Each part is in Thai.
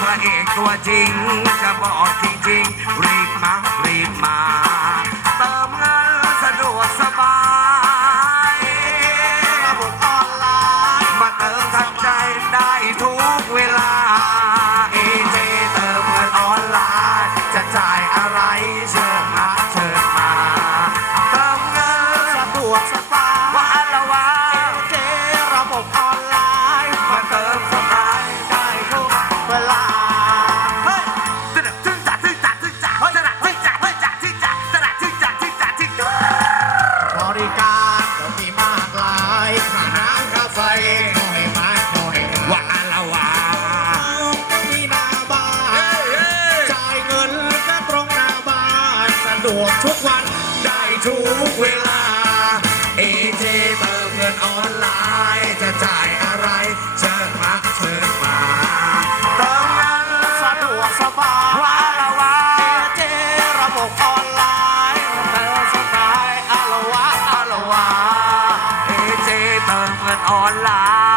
พระเอกตัวจริง จะบอกจริงๆรีบมารีบมา เวลาเฮ้ยตึ๊ดตึ๊ดจัดตึ๊จัดตึ๊จัดเฮ้ยจัดตึ๊ดจัดตึ๊ดจัดตึ๊จัดจัดตึ๊จัดตึ๊จัดตึ๊จัดบริการก็มีมากมายค่าน้ำค่ไฟน้มากน้อยว่าละว่ามีนาบ้านจ่ายเงินก็ตรงนาบ้านสะดวกทุกวันได้ทุกเวลา ออนไลน์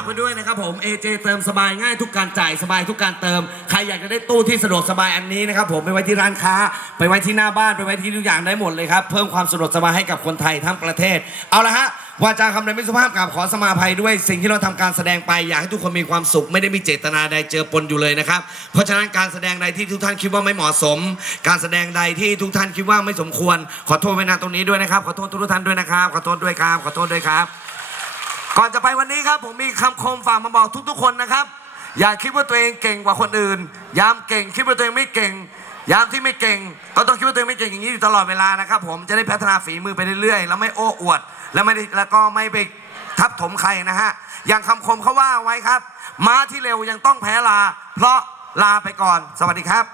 ากไว้ด้วยนะครับผม AJ เติมสบายง่ายทุกการจ่ายสบายทุกการเติม ใครอยากจะได้ตู้ที่สะดวกสบายอันนี้นะครับผมไปไว้ที่ร้านค้า ไปไว้ที่หน้าบ้านไปไว้ที่ทุกอย่างได้หมดเลยครับ เพิ่มความสะดวกสบายให้กับคนไทยทั้งประเทศ เอาละฮะวาจาคำในมิตรภาพกับขอสมาภัยด้วย สิ่งที่เราทำการแสดงไปอยากให้ทุกคนมีความสุข ไม่ได้มีเจตนาใดเจอปนอยู่เลยนะครับ เพราะฉะนั้นการแสดงใดที่ทุกท่านคิดว่าไม่เหมาะสม การแสดงใดที่ทุกท่านคิดว่าไม่สมควร ขอโทษไว้ณตรงนี้ด้วยนะครับ ขอโทษทุกท่านด้วยนะครับ ขอโทษด้วยครับ ขอโทษด้วยครับ ก่อนจะไปวันนี้ครับ ผมมีคำคมฝากมาบอกทุกๆคนนะครับ อย่าคิดว่าตัวเองเก่งกว่าคนอื่น ยามเก่งคิดว่าตัวเองไม่เก่ง ยามที่ไม่เก่ง ก็ต้องคิดว่าตัวเองไม่เก่งอย่างนี้อยู่ตลอดเวลานะครับ ผมจะได้พัฒนาฝีมือไปเรื่อยๆ แล้วไม่โอ้อวด แล้วไม่ได้แล้วก็ไม่ไปทับถมใครนะฮะอย่างคำคมเขาว่าไว้ครับ ม้าที่เร็วยังต้องแพ้ลา เพราะลาไปก่อน สวัสดีครับ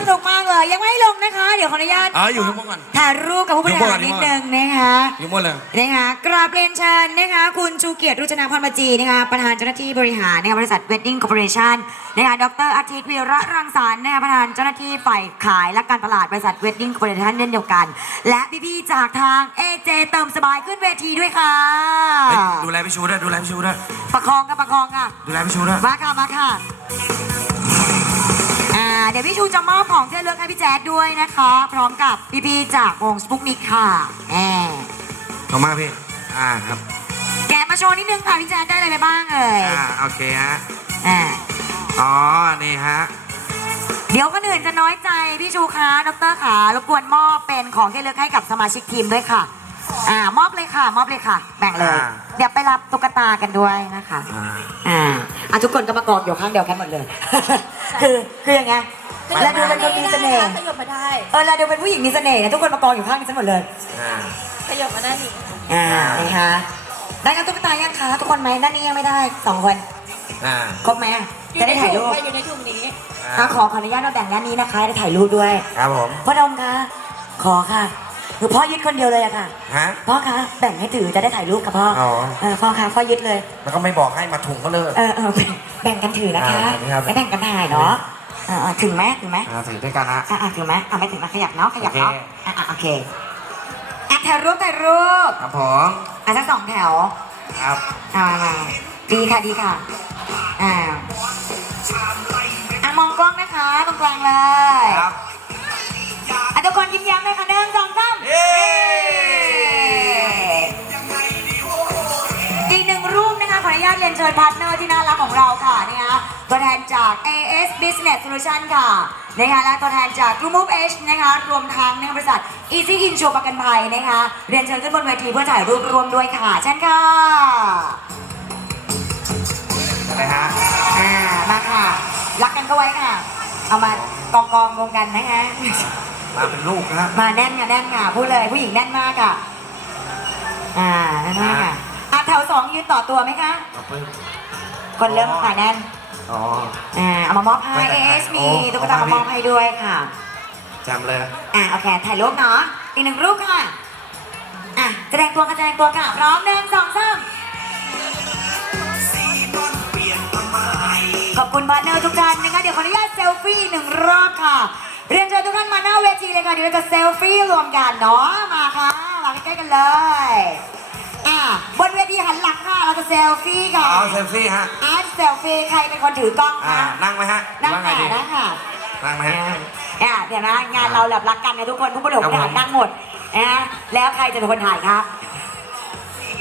สนุกมากเลย ยังไม่ให้ลงนะคะ เดี๋ยวขออนุญาตอ๋ออยู่ข้างบนก่อน ถ่ายรูปกับผู้บริหารนิดนึงนะคะอยู่หมดเลยนะคะกราบเรียนเชิญนะคะ คุณชูเกียรติรุจนาพรมจีนะคะประธานเจ้าหน้าที่บริหารนะคะบริษัทเวดดิ้งคอร์ปอเรชั่นนะคะดรอาทิตย์วีระรังสรรค์นะคะประธานเจ้าหน้าที่ฝ่ายขายและการตลาดบริษัทเวดดิ้งคอร์ปอเรชั่นเช่นเดียวกัน และพี่ๆจากทาง AJ เติมสบายขึ้นเวทีด้วยค่ะเฮ้ยดูแลพี่ชูด้วยดูแลพี่ชูด้วยประคองกันประคองค่ะดูแลพี่ชูด้วยมาค่ะมาค่ะอ่า เดี๋ยวพี่ชูจะมอบของที่ระลึกให้พี่แจ๊ดด้วยนะคะ พร้อมกับพี่ๆจากวงสปุกนิกค่ะแหมขอบคุณมากพี่ อ่าครับ แกะมาโชว์นิดนึงค่ะพี่แจ๊ดได้อะไรไปบ้างเอ่ยอ่าโอเคฮะ อ่าอ๋อ นี่ฮะ เดี๋ยวคนอื่นจะน้อยใจพี่ชูคะดรขารบกวนมอบเป็นของที่ระลึกให้กับสมาชิกทีมด้วยค่ะ อ่ามอบเลยค่ะ มอบเลยค่ะ แบ่งเลย อ่า เดี๋ยวไปรับตุ๊กตากันด้วยนะคะ อ่า อ่าอะทุกคนก็มากองอยู่ข้างเดียวกันหมดเลย คือคือยังไงแล้วดูเป็นคนมีเสน่ห์ขยับมาได้เออเราดูเป็นผู้หญิงมีเสน่ห์นะทุกคนมากองอยู่ข้างกันหมดเลยอ่าขยับมาได้นี่อ่านี่ฮะได้กันตุ๊กตายังคะทุกคนไหมด้านนี้ยังไม่ได้สองคนอ่าครบไหมจะได้ถ่ายรูปไปอยู่ในถุงนี้อะขอขออนุญาตมาแบ่งด้านนี้นะคะได้ถ่ายรูปด้วยครับผมพ่อดมคะขอค่ะคือพ่อยึดคนเดียวเลยอะค่ะฮะพ่อคะแบ่งให้ถือจะได้ถ่ายรูปกับพ่ออ๋อเออพ่อคะพ่อยึดเลย แล้วก็ไม่บอกให้มาถุงก็เลยเออเออ แบ่งแบ่งกันถือนะคะอ่าครับแล้วแบ่งกันถ่ายเนาะเออเออถึงไหมถึงไหมอ่าถือด้วยกันนะ อะอะถึงไหมอะไม่ถึงมาขยับเนาะขยับเนาะโอเค อะอะโอเคอะถ่ายรูปถ่ายรูปครับผมอะสักสองแถวครับอ่ามาดีค่ะดีค่ะอ่าอะมองกล้องนะคะตรงกลางเลยครับ อะทุกคนยิ้มแย้มเลยค่ะหนึ่งสองสาม เย้ อีกหนึ่งรูปนะคะขออนุญาตเรียนเชิญพาร์ทเนอร์ที่น่ารัก ของเราค่ะนะคะตัวแทนจาก AS Business Solution ค่ะนะคะและตัวแทนจาก True Move H นะคะรวมทั้งในบริษัท Easy Insure ประกันภัยนะคะเรียนเชิญขึ้นบนเวทีเพื่อถ่ายรูปรวมด้วยค่ะเช่นค่ะอะไรฮะอ่ามาค่ะรักกันก็ไว้ค่ะ เอามากองกองๆรวมกันนะคะมาเป็นลูกนะมาแน่นค่ะแน่นค่ะพูดเลยผู้หญิงแน่นมากอะอ่าแน่นมากค่ะอะแถวสองยืนต่อตัวไหมคะเอาปืน คนเริ่มถ่ายแน่นอ๋อ อ่าเอามามอบให้ ไม่เอเป็นไรสมีโอ้ตุ๊กตาขอบคุณมามอบให้ด้วยค่ะ จำเลย อ่าโอเค ถ่ายรูปเนาะ อีกหนึ่งรูปค่ะ อะแสดงตัวค่ะแสดงตัวค่ะพร้อมหนึ่งสองสามขอบคุณพาร์ทเนอร์ทุกท่านนะคะ เดี๋ยวขออนุญาตเซลฟี่หนึ่งรอบค่ะ เรียนเชิญทุกท่านมาหน้าเวทีเลยค่ะ เดี๋ยวเราจะเซลฟี่รวมกันเนาะ มาค่ะ มาใกล้ๆกันเลย ซลฟี่กัเอานเซลฟี่ฮะอาร์ตเซลฟี่ใครเป็นคนถือกล้องอ่าคะ นั่งไหมฮะนั่งว่าไงค่ะดีนั่งค่ะนั่งไหมฮะอะเดี๋ยวนะงานเราแบบรักกันนะทุกคนผู้บริหารครับผมถ่ายนั่งหมดนะแล้วใครจะเป็นคนถ่ายครับ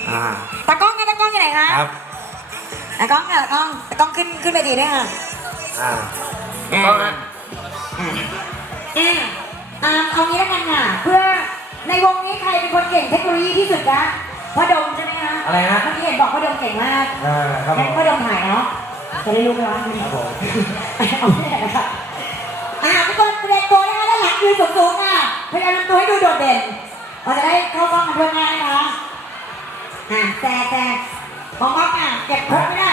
อ่าตากล้องกันตากล้องอยู่ไหนคะครับตากล้องค่ะตากล้องตากล้องขึ้นขึ้นไปดีด้วยค่ะอ่าอ่าก็ฮะอ่าอ่าอ่าเอางี้แล้วกันค่ะเพื่อในวงนี้ใครเป็นคนเก่งเทคโนโลยีที่สุดนะพ่อดมใช่ไหมคะ อะไรฮะเมื่อกี้เห็นบอกพ่อดมเก่งมากอ่าครับผงั้นมพ่อดมถ่ายเนาะ จะได้รู้ไหมว่าครับผมเอาไม่ได้นะคะอ่าทุกคนแสดงตัวนะคะด้านหลังยืนสูงๆค่ะพยายามทำตัวให้ดูโดดเด่นเราจะได้เข้ากล้องกันด้วยง่ายนะคะอ่าแต่แต่มองกล้องอะเก็บพุกไม่ได้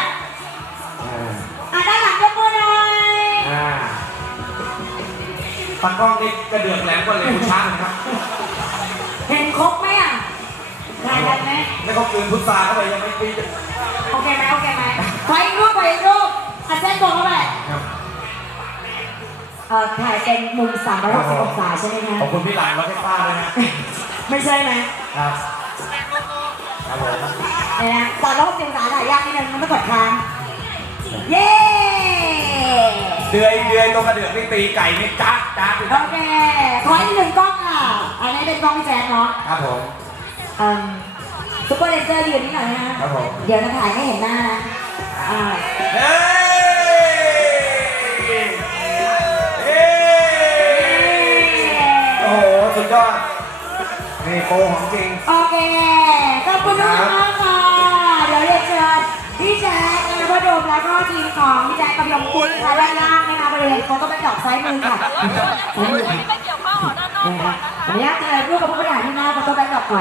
อ่าอ่าด้านหลังยกมือหน่อยอ่าตากล้องนี่กระเดือกแหลมกว่าเลยคุณช้างนะครับ เห็นครบไหมอะได้ได้ไหม แล้วก็คืนพุทราเข้าไปยังไม่ปีจะโอเคไหมโอเคไหมขออีกรูปขออีกรูปอะเส้นตรงเข้าไปครับเอ่อถ่ายเป็นมุม360องศาใช่ไหมคะขอบคุณพี่หลานเราให้ป้าด้วยนะไม่ใช่ไหมครับครับผมเนี่ยนะตอนรอบเสียงสาถ่ายยากนิดนึงมันไม่กดค้างเย้เดือยเดือยตรงกระเดือกนี่ตีไก่นี่จ้าจ้าโอเคขออีกหนึ่งกล้องค่ะอันนี้เป็นกล้องพี่แจ๊คเนาะครับผมเอ่อ ซุปเปอร์เลนเซอร์ยืนนี่หน่อยนะครับผมเดี๋ยวจะถ่ายไม่เห็นหน้านะอ่าเฮ้ยเฮ้ยโอ้โห สุดยอด นี่โกของจริง โอเค ขอบคุณมากมากค่ะ เดี๋ยวเรียนเชิญพี่แจ๊คนะคะพ่อโดมแล้วก็ทีมของพี่แจ๊คกับยงคุณค่ะด้านล่างนะคะบริเวณโฟโต้แบ็คดอกซ้ายมือค่ะซ้ายมือค่ะไม่เกี่ยวข้องกับด้านนอกก่อนนะคะ ขออนุญาตถ่ายรูปกับผู้บริหารที่หน้าโฟโต้แบ็คดอกก่อน